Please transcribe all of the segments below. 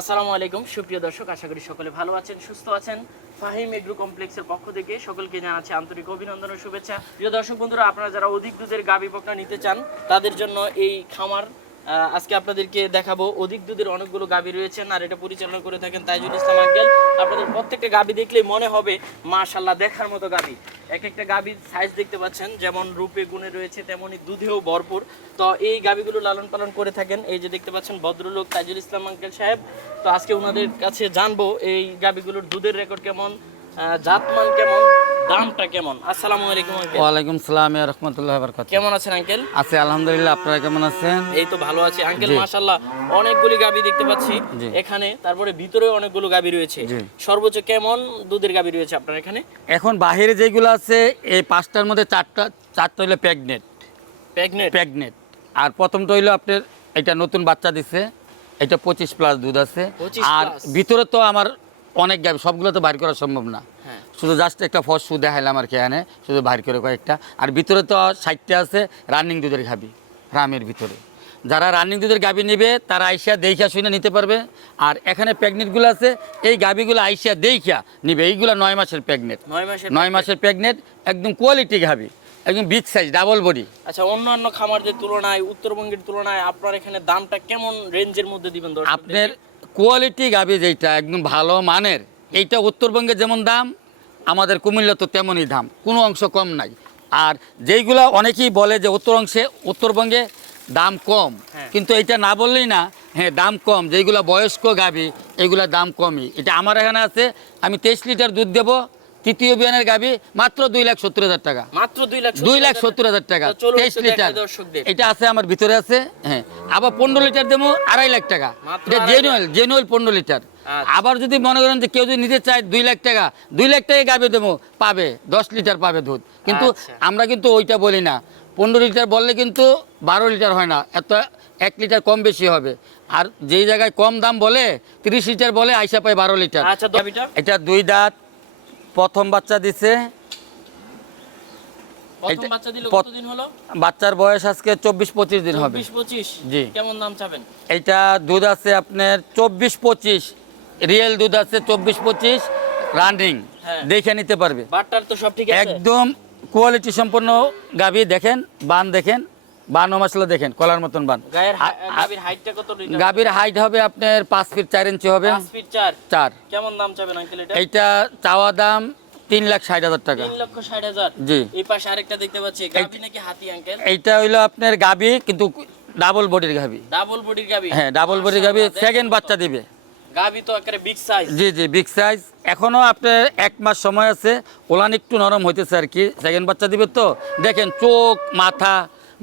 আসসালামু আলাইকুম। সুপ্রিয় দর্শক, আশা করি সকলে ভালো আছেন, সুস্থ আছেন। ফাহিম এগ্রো কমপ্লেক্সের পক্ষ থেকে সকলকে জানাচ্ছি আন্তরিক অভিনন্দন ও শুভেচ্ছা। প্রিয় দর্শক বন্ধুরা, আপনারা যারা অধিক দুধের গাভী বকনা নিতে চান, তাদের জন্য এই খামার আজকে আপনাদেরকে দেখাবো অধিক দুধের অনেকগুলো গাবি রয়েছেন আর এটা পরিচালনা করে থাকেন তাইজুল ইসলাম আঙ্কেল। আপনাদের প্রত্যেকটা গাভী দেখলেই মনে হবে মাশাল্লাহ দেখার মতো গাবি। এক একটা গাভীর সাইজ দেখতে পাচ্ছেন, যেমন রূপে গুণে রয়েছে তেমনই দুধেও ভরপুর। তো এই গাবিগুলো লালন পালন করে থাকেন। এই যে দেখতে পাচ্ছেন ভদ্রলোক তাইজুল ইসলাম আঙ্কেল সাহেব। তো আজকে ওনাদের কাছে জানব এই গাবিগুলোর দুধের রেকর্ড কেমন জাতমান কেমন? দামটা কেমন? আসসালামু আলাইকুম ওয়ালাইকুম সালাম রহমতুল্লাহ বরকাত কেমন আছেন আঙ্কেল? আছে আলহামদুলিল্লাহ। আপনারা কেমন আছেন? এই তো ভালো আছি আঙ্কেল। জি। অনেকগুলি গাবি দেখতে পাচ্ছি। এখানে তারপরে ভিতরে অনেকগুলো গাবি রয়েছে। সর্বোচ্চ কেমন দুধের গাবি রয়েছে আপনার এখানে? এখন বাহিরে যেগুলো আছে এই পাঁচটার মধ্যে চারটা চারটা হইল প্রেগনেন্ট প্রেগনেন্ট প্রেগনেন্ট আর প্রথমটা আপনার এটা নতুন বাচ্চা দিছে। এটা পঁচিশ প্লাস দুধ আছে। আর ভিতরে তো আমার অনেক গাবি সবগুলো তো বাইর করা সম্ভব না। হ্যাঁ। শুধু জাস্ট একটা ফস শু দেখাইলাম আর কি এখানে শুধু বাইর করে কয়েকটা। আর ভিতরে তো সাইডটা আছে রানিং দুধের গাবি রামের ভিতরে। যারা রানিং দুধের গাবি নেবে তারা আইসিয়া দেখিয়া শুনে নিতে পারবে। আর এখানে প্রেগনেন্টগুলো আছে এই গাবিগুলো আইসিয়া দেখিয়া নিবে। এইগুলো নয় মাসের প্রেগনেন্ট নয় মাসের নয় মাসের প্রেগনেন্ট একদম কোয়ালিটি গাবি একদম বিগ সাইজ ডাবল বডি আচ্ছা অন্যান্য খামারদের তুলনায় উত্তরবঙ্গের তুলনায় আপনার এখানে দামটা কেমন রেঞ্জের মধ্যে দিবেন আপনার কোয়ালিটি গাবি যেটা একদম ভালো মানের এইটা উত্তরবঙ্গে যেমন দাম আমাদের কুমিল্লা তো তেমনই দাম কোনো অংশ কম নাই আর যেইগুলা অনেকেই বলে যে উত্তর অংশে উত্তরবঙ্গে দাম কম হ্যাঁ। কিন্তু এটা না বললেই না হ্যাঁ দাম কম যেইগুলা বয়স্ক গাবি এগুলা দাম কমই এটা আমার এখানে আছে আমি তেইশ লিটার দুধ দেবো তৃতীয় বিয়ানের গাবি মাত্র দুই লাখ সত্তর হাজার টাকা। মাত্র দুই লাখ সত্তর হাজার টাকা। তেইশ লিটার এটা আছে আমার ভিতরে আছে হ্যাঁ। আবার পনেরো লিটার দেবো আড়াই লাখ টাকা। এটা জেনুয়েল জেনুয়েল পনেরো লিটার আচ্ছা। আবার যদি মনে করেন যে কেউ যদি নিতে চায় দুই লাখ টাকা দুই লাখ টাকা গাবে দেবো পাবে দশ লিটার পাবে দুধ। কিন্তু আচ্ছা। আমরা কিন্তু ওইটা বলি না। পনেরো লিটার বললে কিন্তু বারো লিটার হয় না এত এক লিটার কম বেশি হবে। আর যেই জায়গায় কম দাম বলে তিরিশ লিটার বলে আইসা পায় বারো লিটার আচ্ছা এটা দুই দাঁত প্রথম বাচ্চা দিছে। এটা- বাচ্চার বয়স আজকে চব্বিশ পঁচিশ দিন হবে। জি। কেমন দাম চাবেন? এইটা দুধ আছে আপনার চব্বিশ পঁচিশ রিয়েল দুধ আছে চব্বিশ পঁচিশ রানিং। হ্যাঁ। দেখে নিতে পারবে। বাটটার তো সব ঠিক একদম কোয়ালিটি সম্পন্ন গাভি দেখেন বান দেখেন। বান মশলা দেখেন কলার মতন বান। গাভীর হাইট হবে? আপনার পাঁচ ফিট চার ইঞ্চি হবে। চার? কেমন দাম চাবেন এইটা চাওয়া দাম তিন লাখ ষাট হাজার টাকা। জি। এই পাশে আরেকটা দেখতে পাচ্ছি গাবি নাকি হাতি আঙ্কেল এইটা হইল আপনার গাভি কিন্তু ডাবল বডির গাভি। ডাবল বডির গাবি হ্যাঁ ডাবল বডির গাভি সেকেন্ড বাচ্চা দিবে। গাবি তো একেবারে বিগ সাইজ জি জি বিগ সাইজ এখনও আপনার এক মাস সময় আছে ওলান একটু নরম হইতেছে আর কি সেকেন্ড বাচ্চা দিবে তো। দেখেন চোখ মাথা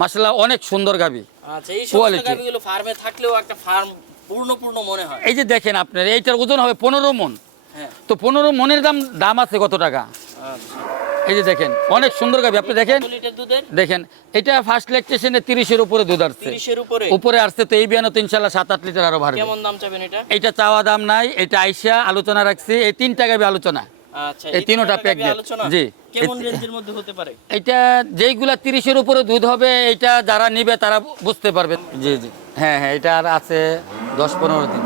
মাসাল্লাহ অনেক সুন্দর গাবি। আচ্ছা Quality। গাবিগুলো ফার্মে থাকলেও একটা ফার্ম পূর্ণ পূর্ণ মনে হয়। এই যে দেখেন আপনার এইটার ওজন হবে পনেরো মন। হ্যাঁ। তো পনেরো মনের দাম দাম আছে কত টাকা? আচ্ছা। এই যে দেখেন অনেক সুন্দর গাবি। আপনি দেখেন? দেখেন এটা ফার্স্ট লেকটেশনে তিরিশের উপরে দুধ আসছে। উপরে? আসছে তো এই বিয়ানো তো ইনশাল্লাহ সাত আট লিটার আরও বাড়বে। কেমন দাম চাবেন এটা? এইটা চাওয়া দাম নাই এটা আইসা আলোচনা রাখছি। এই তিনটা গাবি আলোচনা। আচ্ছা এই তিনোটা। আলোচনা? জি। কেমন রেঞ্জের মধ্যে হতে পারে এটা যেইগুলা তিরিশের উপরে দুধ হবে এটা যারা নিবে তারা বুঝতে পারবে জি জি হ্যাঁ হ্যাঁ এটা আর আছে দশ পনেরো দিন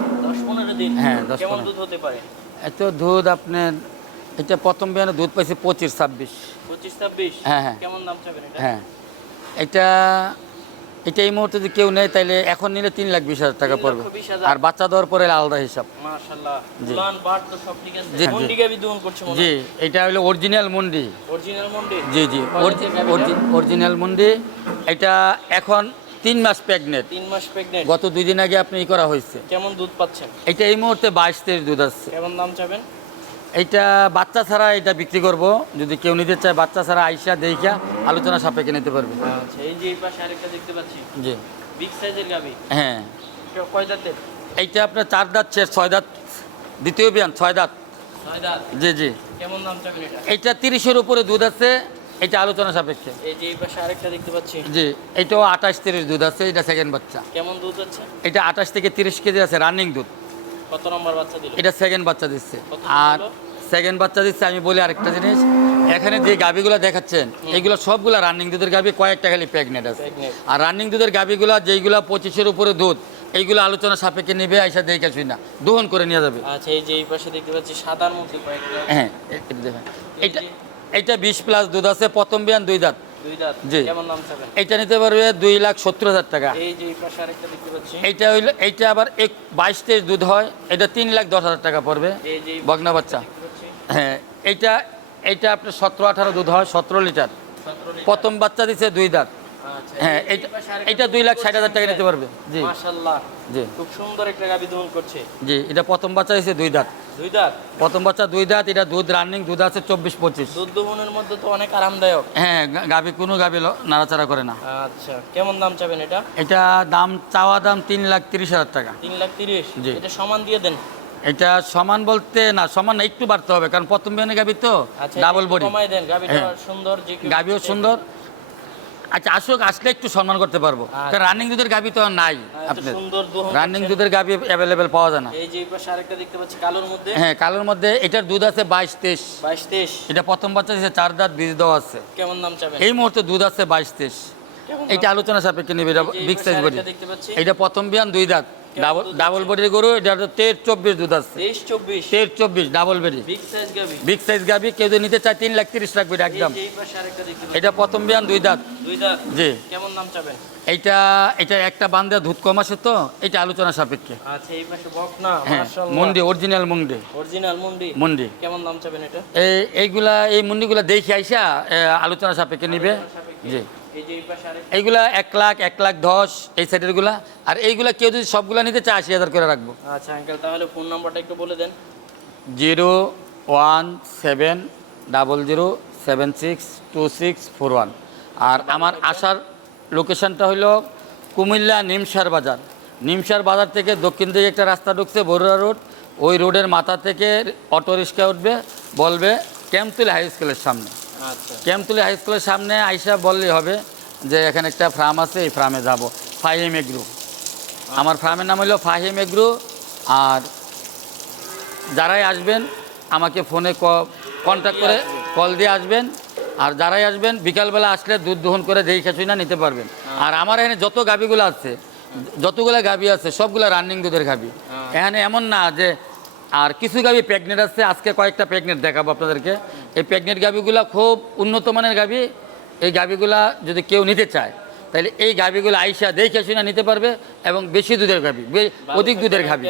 হ্যাঁ, দশ কেমন পনেরো। দুধ হতে পারে এত দুধ আপনার এটা প্রথম বিয়ানে দুধ পাইছে পঁচিশ ছাব্বিশ পঁচিশ ছাব্বিশ হ্যাঁ, হ্যাঁ। কেমন দাম চাবেন এটা হ্যাঁ এটা এটা এই মুহূর্তে যদি কেউ নেয় তাহলে এখন নিলে তিন লাখ বিশ হাজার টাকা পড়বে। আর বাচ্চা দেওয়ার পরে আলাদা হিসাব। জি। এটা হলো অরিজিনাল মন্ডি। অরিজিনাল মন্ডি? জি জি। অরিজিনাল মন্ডি। এটা এখন তিন মাস প্রেগনেন্ট। তিন মাস প্রেগনেন্ট। গত দুই দিন আগে আপনি করা হয়েছে। কেমন দুধ পাচ্ছেন? এটা এই মুহূর্তে বাইশ তেইশ দুধ আসছে কেমন দাম চাবেন? এইটা বাচ্চা ছাড়া এটা বিক্রি করব। যদি কেউ নিতে চায় বাচ্চা ছাড়া আইসা দেখা আলোচনা সাপেক্ষে নিতে পারবে। আচ্ছা এই যে এই পাশে আরেকটা দেখতে পাচ্ছি। জি। বিগ সাইজের গাবি হ্যাঁ। কয় দাঁতের? এইটা আপনার চার দাঁত ছয় দাঁত। দ্বিতীয় বিয়ান ছয় দাঁত। ছয় দাঁত? জি জি। কেমন দাম চাবেন এটা? এইটা তিরিশের উপরে দুধ আছে এটা আলোচনা সাপেক্ষে। এই যে এই পাশে আরেকটা দেখতে পাচ্ছি। জি এইটাও আঠাশ তিরিশ দুধ আছে এটা সেকেন্ড বাচ্চা। কেমন দুধ হচ্ছে এটা আঠাশ থেকে তিরিশ কেজি আছে রানিং দুধ। কত নম্বর বাচ্চা দিল? এটা সেকেন্ড বাচ্চা দিচ্ছে। আর? সেকেন্ড বাচ্চা দিচ্ছে আমি বলি আরেকটা জিনিস। এখানে যে গাবিগুলো দেখাচ্ছেন এইগুলো সবগুলো রানিং দুধের গাবি কয়েকটা খালি প্রেগনেন্ট আছে। আর রানিং দুধের গাবিগুলো যেইগুলো পঁচিশের উপরে দুধ এইগুলো আলোচনা সাপেক্ষে নেবে আইসা দেখে শুই না। দহন করে নিয়ে যাবে। আচ্ছা এই যে এই পাশে দেখতে পাচ্ছি সাদার মধ্যে কয়েকটা। হ্যাঁ এটা এইটা বিশ প্লাস দুধ আছে প্রথম বিয়ান দুই দাঁত। জি। এইটা নিতে পারবে দুই লাখ সত্তর হাজার টাকা। এইটা হইল এইটা আবার এক বাইশ তেইশ দুধ হয় এটা তিন লাখ দশ হাজার টাকা পড়বে। বগনা বাচ্চা। হ্যাঁ এইটা এইটা আপনার সতেরো আঠারো দুধ হয় সতেরো লিটার। প্রথম বাচ্চা দিচ্ছে দুই দাঁত। আচ্ছা হ্যাঁ এইটা এইটা দুই লাখ ষাট হাজার টাকা নিতে পারবে। জি। জি। খুব সুন্দর একটা গাবি দহন করছে। জি এটা প্রথম বাচ্চা দিছে দুই দাঁত। দুই দাঁত? প্রথম বাচ্চা দুই দাঁত এটা দুধ রানিং দুধ আছে চব্বিশ পঁচিশ। দুধ দহনের মধ্যে তো অনেক আরামদায়ক। হ্যাঁ গা- কোনো গাভী ল- নাড়াচাড়া করে না। আচ্ছা কেমন দাম চাবেন এটা? এটা দাম চাওয়া দাম তিন লাখ তিরিশ হাজার টাকা। তিন লাখ তিরিশ। জি। এটা সমান দিয়ে দেন। এটা সমান বলতে না সমান একটু বাড়তে হবে কারণ প্রথম বিয়ানে গাভী তো ডাবল বডি হ্যাঁ। সুন্দর যে গাভীও সুন্দর। আচ্ছা আসুক আসলে একটু সম্মান করতে পারব। আচ্ছা। কারণ রানিং দুধের গাভী তো নাই আপনার। রানিং দুধের গাভী অ্যাভেলেবেল পাওয়া যায় না। এই যে পাশে আরেকটা দেখতে পাচ্ছি কালোর মধ্যে। হ্যাঁ কালোর মধ্যে এটার দুধ আছে বাইশ তেইশ। বাইশ তেইশ। এটা প্রথম বাচ্চা দিচ্ছে চার দাঁত বীজ দেওয়া আছে। কেমন দাম চাবেন? এই মুহূর্তে দুধ আছে বাইশ তেইশ। এটা আলোচনা সাপেক্ষে নেবে এটা বিগ সাইজ বডি এটা প্রথম বিয়ান দুই দাঁত। ডাবল? বডির গরু এটা তের চব্বিশ দুধ আছে। তের চব্বিশ। ডাবল বেডি বিগ সাইজ গাবি কেউ যদি নিতে চায় তিন লাখ তিরিশ লাখ এই একদম এটা প্রথম বিয়ান দুই দাঁত। জি। কেমন দাম চাবেন? এইটা এটা একটা বান্ধে দুধ কম আছে তো এটা আলোচনা সাপেক্ষে। আচ্ছা হ্যাঁ মুন্ডি অরিজিনাল মুন্ডি। অরিজিনাল মুন্ডি। মুন্ডি। কেমন দাম চাবেন এটা? এই এইগুলা এই মুন্ডিগুলা দেখে আইসা আলোচনা সাপেক্ষে নিবে। জি। এইগুলা এক লাখ এক লাখ দশ এই সাইডেরগুলা আর এইগুলা কেউ যদি সবগুলা নিতে চায় আশি হাজার করে রাখব। আচ্ছা আঙ্কেল তাহলে ফোন নাম্বারটা একটু বলে দেন। Zero one seven double zero seven six two six four one. আর আমার আসার লোকেশনটা হলো কুমিল্লা নিমসার বাজার। নিমসার বাজার থেকে দক্ষিণ দিকে একটা রাস্তা ঢুকছে বরুড়া রোড। ওই রোডের মাথা থেকে অটো রিক্সা উঠবে বলবে ক্যাম্পতুলি হাই স্কুলের সামনে। ক্যাম্পতুলি হাই স্কুলের সামনে আইসা বললেই হবে যে এখানে একটা ফার্ম আছে এই ফার্মে যাব। ফাহিম এগ্রু। আমার ফার্মের নাম হলো ফাহিম এগ্রু। আর যারাই আসবেন আমাকে ফোনে ক কন্ট্যাক্ট করে কল দিয়ে আসবেন। আর যারাই আসবেন বিকালবেলা আসলে দুধ দোহন করে দেই খেছুই না নিতে পারবেন। আর আমার এখানে যত গাবিগুলো আছে যতগুলো গাবি আছে সবগুলো রানিং দুধের গাবি এখানে এমন না যে আর কিছু গাবি প্রেগনেন্ট আছে আজকে কয়েকটা প্রেগনেন্ট দেখাবো আপনাদেরকে। এই প্রেগনেন্ট গাভীগুলো খুব উন্নত মানের গাভী। এই গাভিগুলা যদি কেউ নিতে চায় তাহলে এই গাভিগুলো আইসা দেখে শুনে নিতে পারবে এবং বেশি দুধের গাভি অধিক দুধের আসসালামু